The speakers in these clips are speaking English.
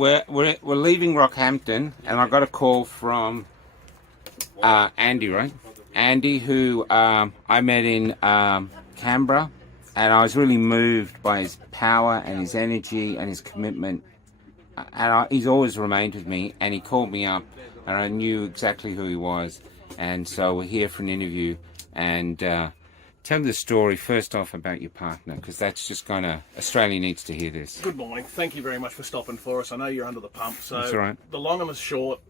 we're leaving Rockhampton, and I got a call from Andy, right? Andy, who I met in Canberra, and I was really moved by his power and his energy and his commitment. And he's always remained with me. And he called me up, and I knew exactly who he was. And so we're here for an interview. And tell the story first off about your partner, because that's just Australia needs to hear this. Good morning. Thank you very much for stopping for us. I know you're under the pump. So That's all right. The long and the short,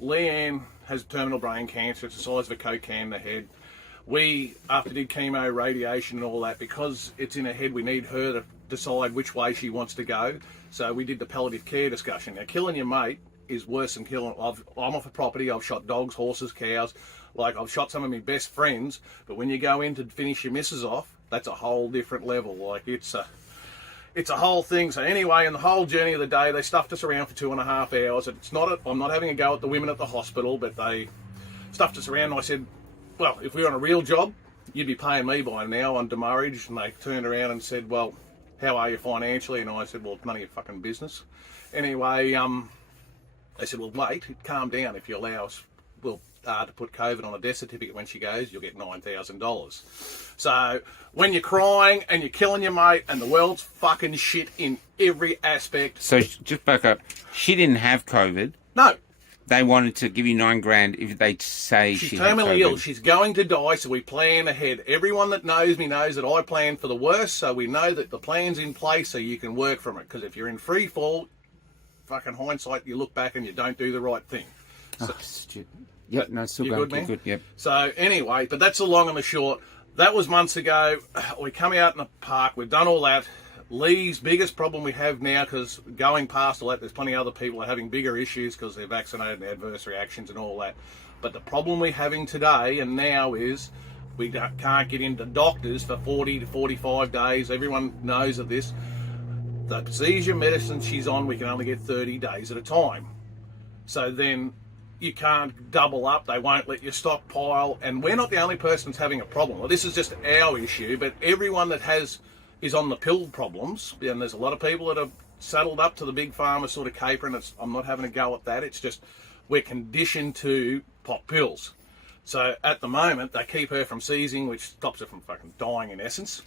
Leanne has terminal brain cancer. It's the size of a Coke can in the head. We, after did chemo, radiation and all that, because it's in her head, we need her to decide which way she wants to go. So we did the palliative care discussion. Now, killing your mate is worse than killing... I'm off a property. I've shot dogs, horses, cows. Like, I've shot some of my best friends. But when you go in to finish your missus off, that's a whole different level. Like, it's a whole thing. So anyway, in the whole journey of the day, they stuffed us around for 2.5 hours. I'm not having a go at the women at the hospital, but they stuffed us around. And I said, well, if we were on a real job, you'd be paying me by now on demurrage. And they turned around and said, well, how are you financially? And I said, well, it's none of your fucking business. Anyway, they said, well, wait, calm down. If you allow us, we'll to put COVID on a death certificate when she goes, you'll get $9,000. So when you're crying and you're killing your mate and the world's fucking shit in every aspect. So just back up. She didn't have COVID. No. They wanted to give you $9,000 if they say She's had terminally COVID. ill. She's going to die, so we plan ahead. Everyone that knows me knows that I plan for the worst, so we know that the plan's in place so you can work from it. Because if you're in free fall, fucking hindsight, you look back and you don't do the right thing. So, Stupid. Yep, no, still you going. good, man? Good, yep. So anyway, but that's the long and the short. That was months ago. We come out in the park. We've done all that. Lee's biggest problem we have now, because going past all that, there's plenty of other people are having bigger issues because they're vaccinated and adverse reactions and all that. But the problem we're having today and now is we can't get into doctors for 40 to 45 days. Everyone knows of this. The seizure medicine she's on, we can only get 30 days at a time. So then you can't double up. They won't let you stockpile. And we're not the only person that's having a problem. Well, this is just our issue, but everyone that is on the pill problems, and there's a lot of people that are saddled up to the big pharma sort of caper, and I'm not having a go at that. It's just we're conditioned to pop pills. So at the moment, they keep her from seizing, which stops her from fucking dying in essence.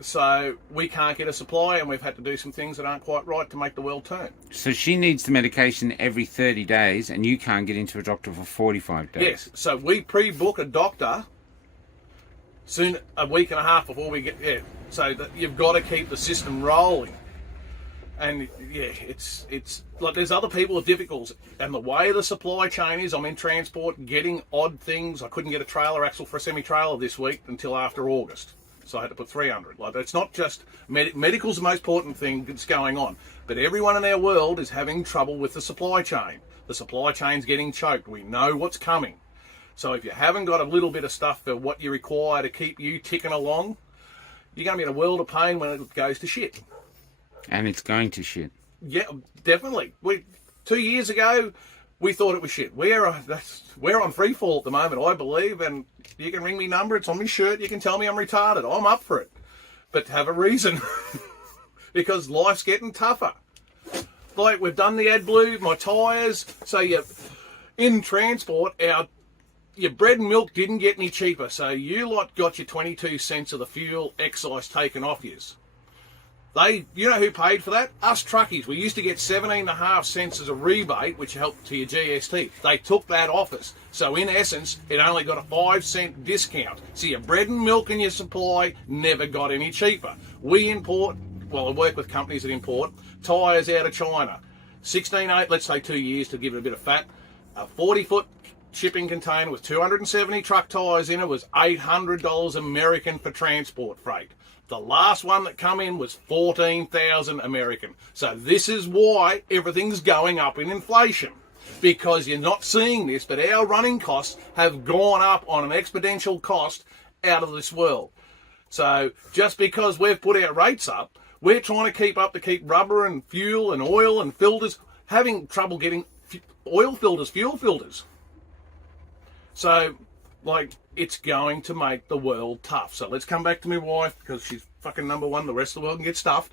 So we can't get a supply, and we've had to do some things that aren't quite right to make the world turn. So she needs the medication every 30 days, and you can't get into a doctor for 45 days. Yes, so we pre-book a doctor soon, a week and a half before we get there. So that you've got to keep the system rolling. And yeah, it's like there's other people with difficulties. And the way the supply chain is, I'm in transport, getting odd things. I couldn't get a trailer axle for a semi-trailer this week until after August. So I had to put 300. Like, it's not just medical's the most important thing that's going on, but everyone in our world is having trouble with the supply chain. The supply chain's getting choked. We know what's coming. So if you haven't got a little bit of stuff for what you require to keep you ticking along, you're going to be in a world of pain when it goes to shit. And it's going to shit. Yeah, definitely. 2 years ago, we thought it was shit. We're on free fall at the moment, I believe, and you can ring me number. It's on my shirt. You can tell me I'm retarded. I'm up for it. But have a reason. Because life's getting tougher. Like, we've done the AdBlue, my tyres. So you're in transport, your bread and milk didn't get any cheaper. So you lot got your 22 cents of the fuel excise taken off yous. You know who paid for that? Us truckies. We used to get 17.5 cents as a rebate, which helped to your GST. They took that off us. So in essence, it only got a 5 cent discount. So your bread and milk and your supply never got any cheaper. We import, well, I work with companies that import tyres out of China. 16.8, let's say 2 years to give it a bit of fat. A 40-foot shipping container with 270 truck tyres in it was $800 American for transport freight. The last one that come in was $14,000 American. So this is why everything's going up in inflation. Because you're not seeing this, but our running costs have gone up on an exponential cost out of this world. So just because we've put our rates up, we're trying to keep rubber and fuel and oil and filters, having trouble getting oil filters, fuel filters. So, like, it's going to make the world tough. So let's come back to my wife, because she's fucking number one. The rest of the world can get stuffed.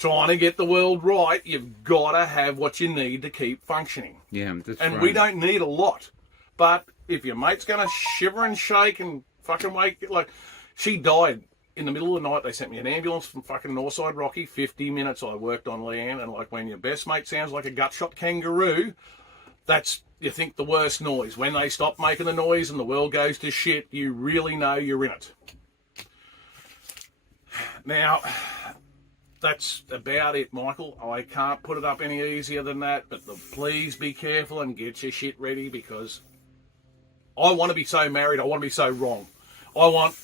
trying to get the world right, you've got to have what you need to keep functioning. Yeah, that's And right. we don't need a lot. But if your mate's going to shiver and shake and fucking wake, like, she died in the middle of the night. They sent me an ambulance from fucking Northside Rocky. 50 minutes I worked on Leanne. And like when your best mate sounds like a gut-shot kangaroo, that's, you think, the worst noise. When they stop making the noise and the world goes to shit, you really know you're in it. Now, that's about it, Michael. I can't put it up any easier than that, but please be careful and get your shit ready, because I want to be so married, I want to be so wrong. I want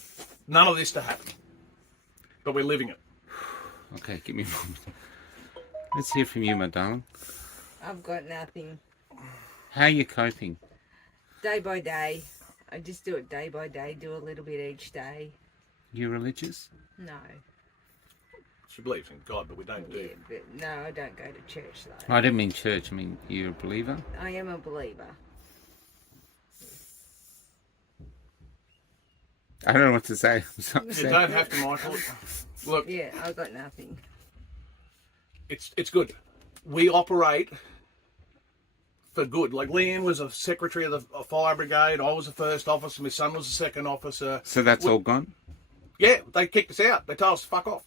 none of this to happen. But we're living it. Okay, give me a moment. Let's hear from you, my darling. I've got nothing. How are you coping? Day by day. I just do it day by day, do a little bit each day. You religious? No. She believes in God, but we don't do. Yeah, but no, I don't go to church though. I didn't mean church, I mean you're a believer? I am a believer. I don't know what to say. I'm so You upset. don't have to, Michael. Look, Yeah, I've got nothing. it's good. We operate for good. Like Leanne was a secretary of the fire brigade. I was the first officer. My son was the second officer. So that's all gone? Yeah, they kicked us out. They told us to fuck off.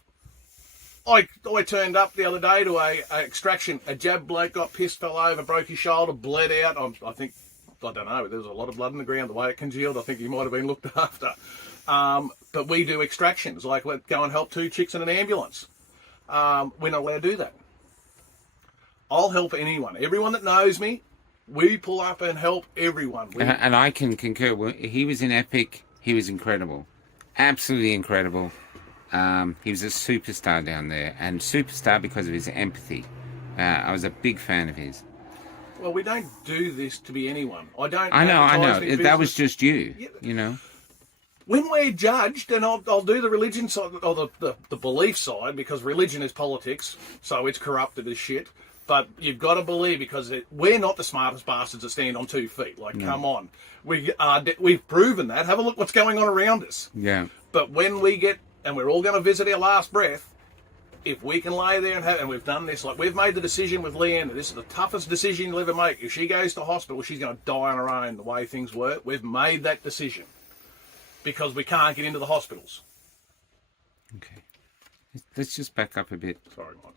I turned up the other day to a extraction. A jab bloke got pissed, fell over, broke his shoulder, bled out. I don't know. There was a lot of blood in the ground. The way it congealed, I think he might have been looked after. But we do extractions, like we'd go and help 2 chicks in an ambulance. We're not allowed to do that. I'll help anyone. Everyone that knows me, we pull up and help everyone. And I can concur. He was in Epic. He was incredible. Absolutely incredible. He was a superstar down there. And superstar because of his empathy. I was a big fan of his. Well, we don't do this to be anyone. I know. That was just you, Yeah. you know. When we're judged, and I'll do the religion side, or the belief side, because religion is politics, so it's corrupted as shit. But you've got to believe, because we're not the smartest bastards that stand on 2 feet. Like, come on. We've proven that. Have a look what's going on around us. Yeah. But when we get, and we're all going to visit our last breath, if we can lay there and we've done this, like we've made the decision with Leanne, that this is the toughest decision you'll ever make. If she goes to hospital, she's going to die on her own, the way things work. We've made that decision because we can't get into the hospitals. Okay. Let's just back up a bit. Sorry, Mike.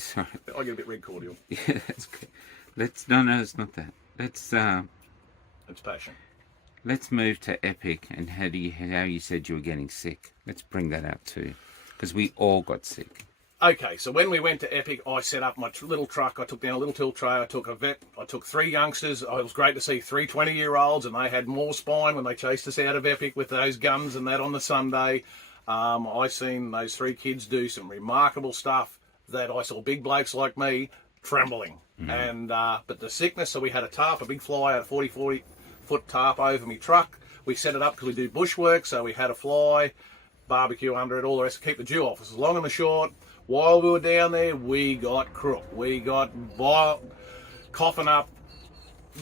Sorry. I get a bit red cordial. Yeah, that's okay. No, it's not that. It's passion. Let's move to Epic and how you said you were getting sick. Let's bring that out too, because we all got sick. Okay, so when we went to Epic, I set up my little truck. I took down a little tilt tray. I took a vet. I took 3 youngsters. It was great to see 3 20-year-olds, and they had more spine when they chased us out of Epic with those guns and that on the Sunday. I seen those 3 kids do some remarkable stuff that I saw big blokes like me trembling. And but the sickness, so we had a tarp, a big fly out, a 40-foot tarp over my truck. We set it up because we do bushwork, so we had a fly, barbecue under it, all the rest to keep the dew off. As long and the short, while we were down there, we got crook. We got coughing up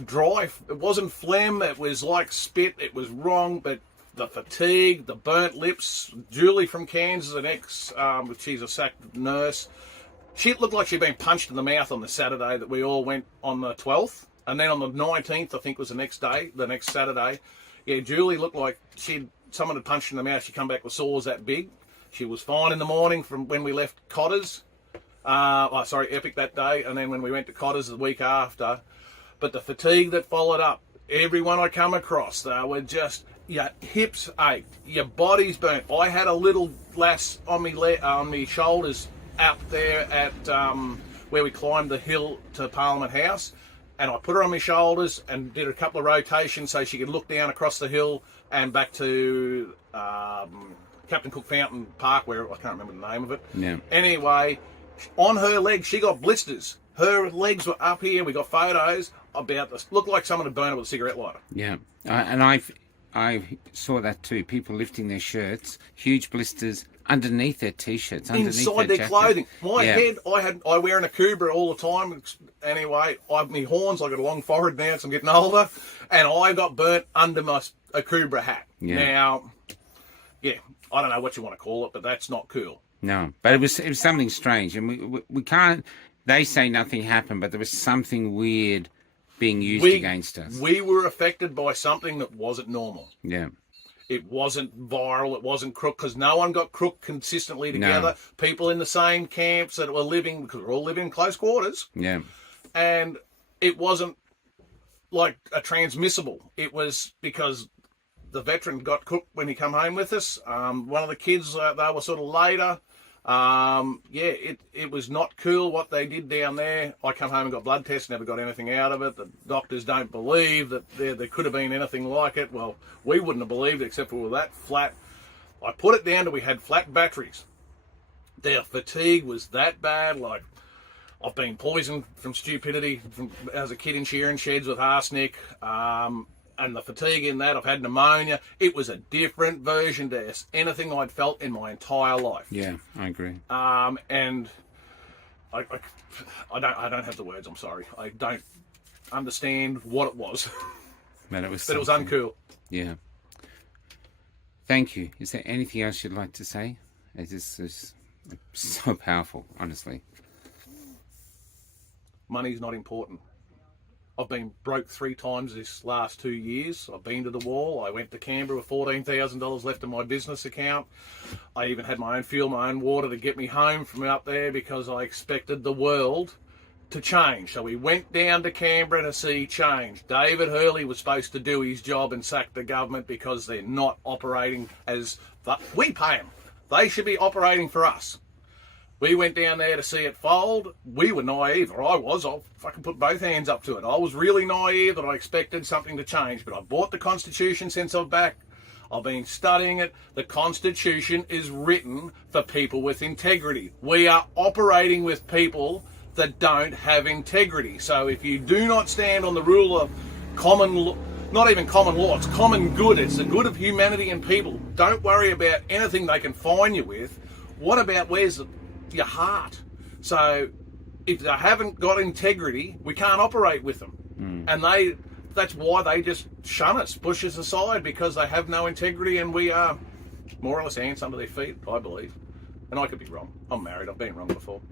dry. It wasn't phlegm, it was like spit. It was wrong, but the fatigue, the burnt lips. Julie from Kansas, an she's a SAC nurse. She looked like she'd been punched in the mouth on the Saturday that we all went on the 12th. And then on the 19th, I think was the next Saturday. Yeah, Julie looked like someone had punched her in the mouth. She come back with sores that big. She was fine in the morning from when we left Cotters. Epic that day. And then when we went to Cotters the week after. But the fatigue that followed up, everyone I come across, they were just, your hips ached, your body's burnt. I had a little lass on me shoulders out there at where we climbed the hill to Parliament House. And I put her on my shoulders and did a couple of rotations so she could look down across the hill and back to Captain Cook Fountain Park, where I can't remember the name of it. Yeah. Anyway, on her legs, she got blisters. Her legs were up here. We got photos about this. Looked like someone had burned her with a cigarette lighter. Yeah. And I saw that too. People lifting their shirts, huge blisters underneath their t-shirts, Inside their clothing. My head, I wear an Akubra all the time. Anyway, my horns, I got a long forehead now as I'm getting older, and I got burnt under my Akubra hat. Yeah. Now, yeah, I don't know what you want to call it, but that's not cool. No, but it was something strange, and we can't. They say nothing happened, but there was something weird being used against us. We were affected by something that wasn't normal. Yeah. It wasn't viral, it wasn't crook, because no one got crook consistently together. No. People in the same camps that were living, because we're all living in close quarters. Yeah. And it wasn't like a transmissible. It was because the veteran got cooked when he come home with us. One of the kids, they were sort of later. It was not cool what they did down there. I come home and got blood tests, never got anything out of it. The doctors don't believe that there could have been anything like it. Well, we wouldn't have believed it except for we were that flat. I put it down to we had flat batteries. Their fatigue was that bad. Like, I've been poisoned from stupidity as a kid in shearing sheds with arsenic. And the fatigue in that, I've had pneumonia. It was a different version to anything I'd felt in my entire life. Yeah, I agree. And I don't have the words. I'm sorry. I don't understand what it was. But it was uncool. Yeah. Thank you. Is there anything else you'd like to say? This is so powerful, honestly. Money's not important. I've been broke 3 times this last 2 years. I've been to the wall. I went to Canberra with $14,000 left in my business account. I even had my own fuel, my own water to get me home from out there because I expected the world to change. So we went down to Canberra to see change. David Hurley was supposed to do his job and sack the government because they're not operating as... We pay them. They should be operating for us. We went down there to see it fold. We were naive, or I was. I'll fucking put both hands up to it. I was really naive that I expected something to change, but I bought the Constitution since I'm back. I've been studying it. The Constitution is written for people with integrity. We are operating with people that don't have integrity. So if you do not stand on the rule of common law, not even common law, it's common good. It's the good of humanity and people. Don't worry about anything they can fine you with. What about where's your heart? So if they haven't got integrity, we can't operate with them. And that's why they just shun us, push us aside, because they have no integrity, and we are more or less ants under their feet, I believe. And I could be wrong. I'm married, I've been wrong before.